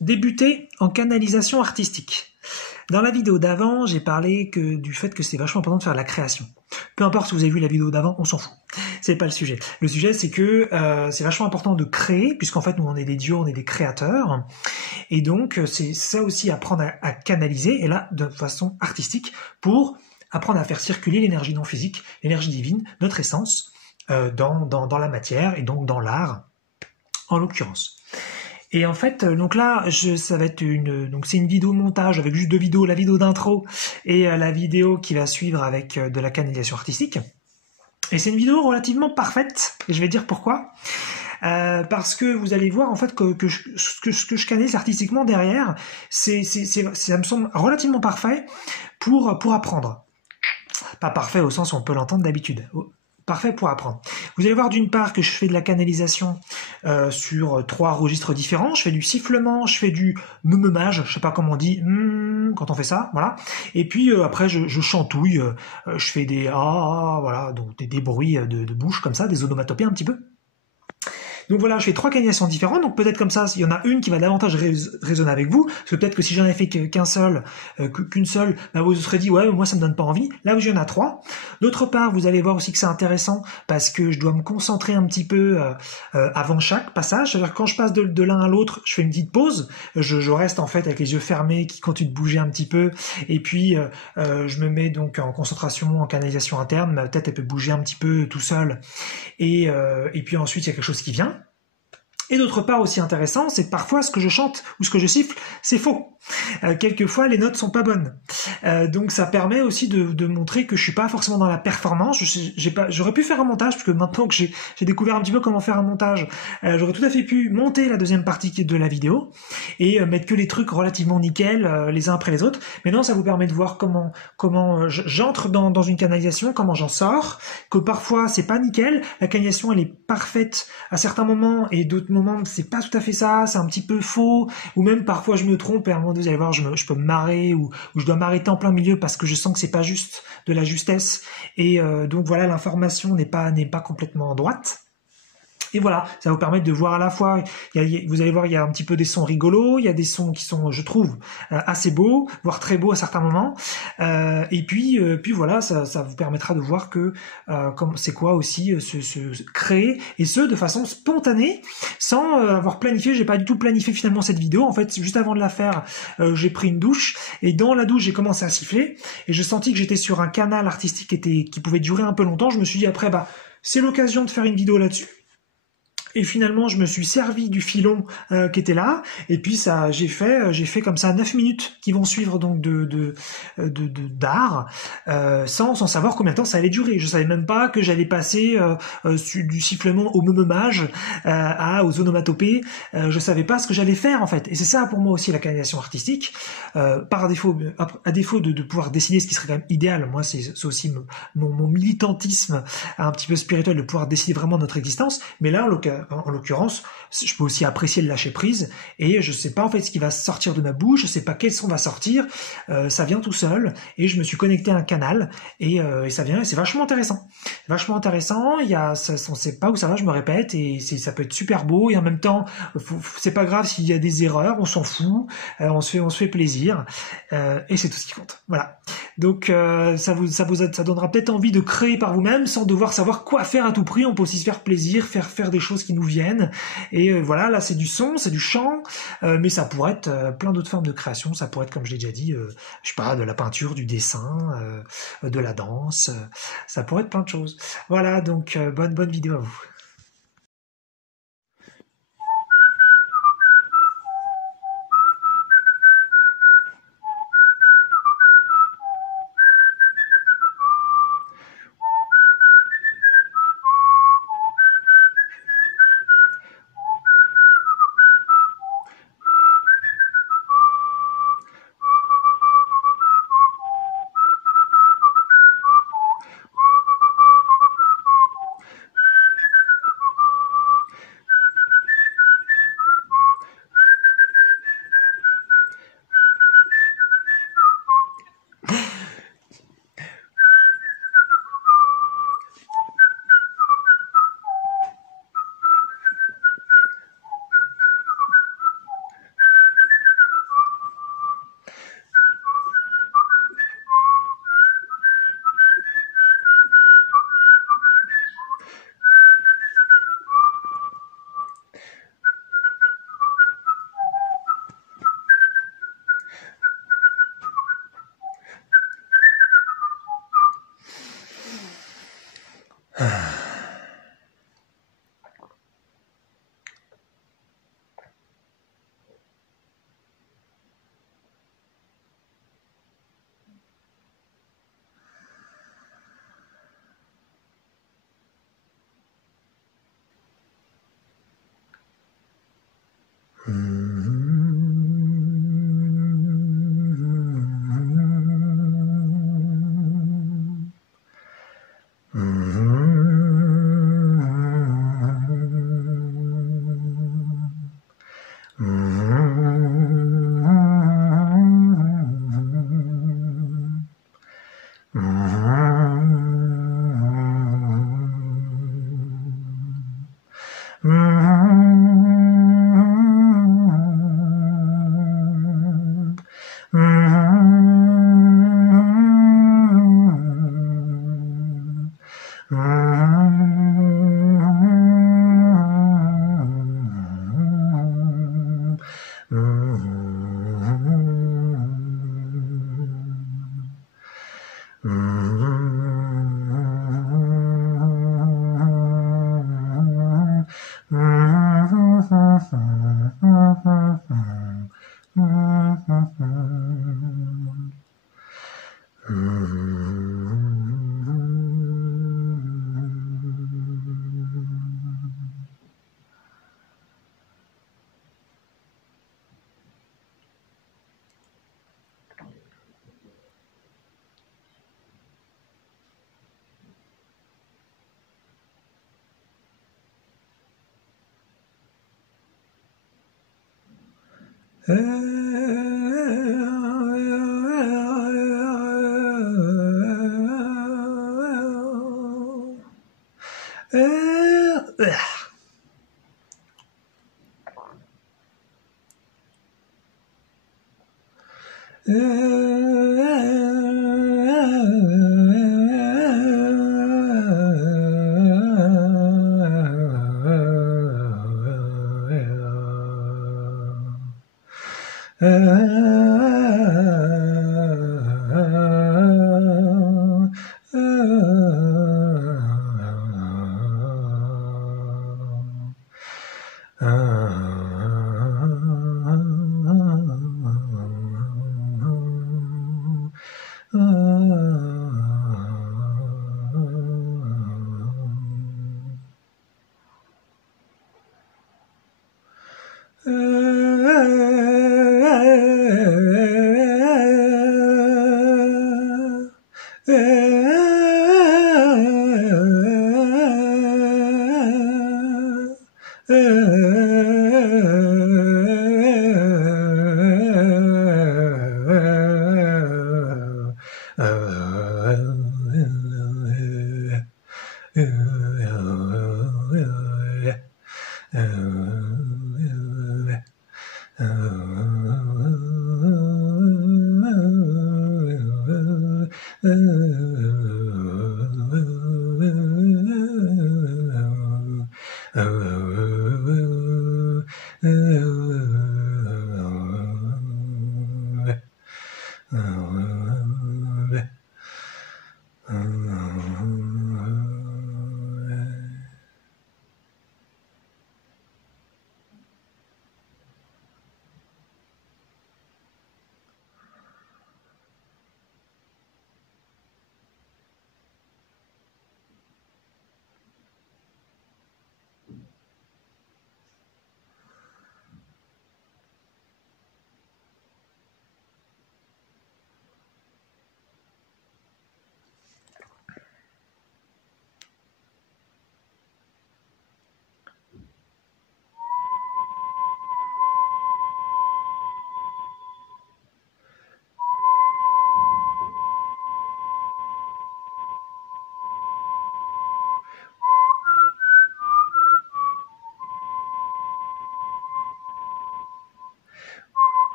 Débuter en canalisation artistique. Dans la vidéo d'avant, j'ai parlé du fait que c'est vachement important de faire de la création. Peu importe si vous avez vu la vidéo d'avant, on s'en fout. C'est pas le sujet. Le sujet, c'est que c'est vachement important de créer, puisqu'en fait, nous, on est des dieux, on est des créateurs. Et donc, c'est ça aussi, apprendre à canaliser, et là, de façon artistique, pour apprendre à faire circuler l'énergie non physique, l'énergie divine, notre essence, dans la matière, et donc dans l'art, en l'occurrence. Et en fait, donc là, ça va être donc c'est une vidéo montage avec juste deux vidéos, la vidéo d'intro et la vidéo qui va suivre avec de la canalisation artistique. Et c'est une vidéo relativement parfaite, et je vais dire pourquoi. Parce que vous allez voir en fait ce que je canalise artistiquement derrière, ça me semble relativement parfait pour apprendre. Pas parfait au sens où on peut l'entendre d'habitude. Parfait pour apprendre. Vous allez voir d'une part que je fais de la canalisation sur 3 registres différents. Je fais du sifflement, je fais du meumage, je sais pas comment on dit quand on fait ça, voilà. Et puis après je chantouille, je fais des voilà, donc des bruits de bouche comme ça, des onomatopées un petit peu. Donc voilà, je fais 3 canalisations différentes, donc peut-être comme ça, il y en a une qui va davantage résonner avec vous, parce que peut-être que si j'en avais fait qu'une seule, bah vous vous serez dit, ouais, moi ça me donne pas envie. Là où il y en a 3. D'autre part, vous allez voir aussi que c'est intéressant, parce que je dois me concentrer un petit peu avant chaque passage, c'est-à-dire que quand je passe de l'un à l'autre, je fais une petite pause, je reste en fait avec les yeux fermés, qui continuent de bouger un petit peu, et puis je me mets donc en concentration, en canalisation interne, ma tête elle peut bouger un petit peu tout seul, et puis ensuite il y a quelque chose qui vient. Et d'autre part aussi intéressant, c'est que parfois ce que je chante ou ce que je siffle, c'est faux. Quelquefois les notes sont pas bonnes. Donc ça permet aussi de montrer que je suis pas forcément dans la performance. J'aurais pu faire un montage, parce que maintenant que j'ai découvert un petit peu comment faire un montage, j'aurais tout à fait pu monter la deuxième partie de la vidéo et mettre que les trucs relativement nickel les uns après les autres. Mais non, ça vous permet de voir comment j'entre dans une canalisation, comment j'en sors, que parfois c'est pas nickel, la canalisation elle est parfaite à certains moments et d'autres moments c'est pas tout à fait ça, c'est un petit peu faux, ou même parfois je me trompe et à un moment donné vous allez voir je peux me marrer ou je dois m'arrêter en plein milieu parce que je sens que c'est pas juste de la justesse, et donc voilà, l'information n'est pas complètement droite. Et voilà, ça va vous permettre de voir à la fois, vous allez voir, il y a un petit peu des sons rigolos, il y a des sons qui sont, je trouve, assez beaux, voire très beaux à certains moments. Et puis voilà, ça vous permettra de voir que c'est quoi aussi se créer, et ce de façon spontanée, sans avoir planifié. J'ai pas du tout planifié finalement cette vidéo. En fait, juste avant de la faire, j'ai pris une douche, et dans la douche j'ai commencé à siffler, et je sentis que j'étais sur un canal artistique qui pouvait durer un peu longtemps. Je me suis dit après, c'est l'occasion de faire une vidéo là-dessus. Et finalement, je me suis servi du filon qui était là, et puis ça, j'ai fait comme ça 9 minutes qui vont suivre donc d'art, sans savoir combien de temps ça allait durer. Je savais même pas que j'allais passer du sifflement au meumage aux onomatopées. Je savais pas ce que j'allais faire en fait. Et c'est ça pour moi aussi la canalisation artistique. À défaut de pouvoir décider ce qui serait quand même idéal. Moi, c'est aussi mon militantisme un petit peu spirituel de pouvoir décider vraiment notre existence. Mais là, en l'occurrence, je peux aussi apprécier le lâcher prise, et je sais pas en fait ce qui va sortir de ma bouche, je sais pas quel son va sortir, ça vient tout seul, et je me suis connecté à un canal, et ça vient, et c'est vachement intéressant. Vachement intéressant, on sait pas où ça va, je me répète, et ça peut être super beau, et en même temps, c'est pas grave s'il y a des erreurs, on s'en fout, on se fait plaisir, et c'est tout ce qui compte. Voilà. Donc ça donnera peut-être envie de créer par vous-même sans devoir savoir quoi faire à tout prix. On peut aussi se faire plaisir, faire des choses qui nous viennent. Et voilà, là c'est du son, c'est du chant, mais ça pourrait être plein d'autres formes de création. Ça pourrait être, comme je l'ai déjà dit, je sais pas, de la peinture, du dessin, de la danse. Ça pourrait être plein de choses. Voilà, donc bonne vidéo à vous.